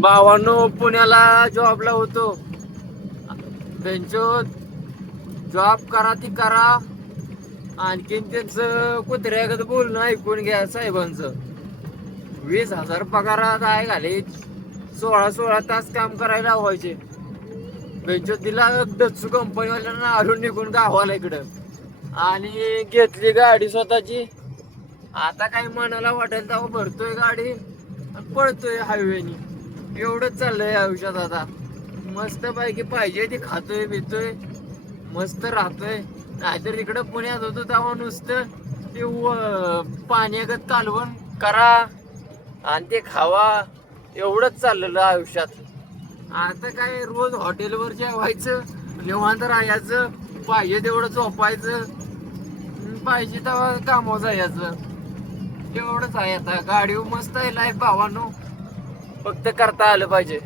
भावांनो पुण्याला जॉबला होतो. त्यांचं जॉब करा ती करा. आणखीन त्यांचं कुत्र्यागत बोलणं ऐकून घ्या साहेबांचं. 20,000 पगारात आहे घाले. 16 तास काम करायला व्हायचे. त्यांच्या दिला दत्सू कंपनीवाल्यांना आलून निघून गावाला इकडं आणि घेतली गाडी स्वतःची. आता काही मनाला वाटेल तेव्हा भरतोय गाडी आणि पळतोय हायवेनी. एवढंच चाललंय आयुष्यात आता. मस्त पैकी पाहिजे ती खातोय पितोय मस्त राहतोय. नाहीतर इकडं पुण्यात होतो तेव्हा नुसतं ते पाण्यागत कालवण करा आणि ते खावा. एवढंच चाललेलं आयुष्यात. आता काय रोज हॉटेलवर जेवायचं, निवांत राहायचं, पाहिजे तेवढं झोपायचं, पाहिजे तेव्हा कामावर जायचं. एवढंच आहे आता. गाडीवर मस्त आहे लाईफ भावानो, फक्त करता आलं पाहिजे.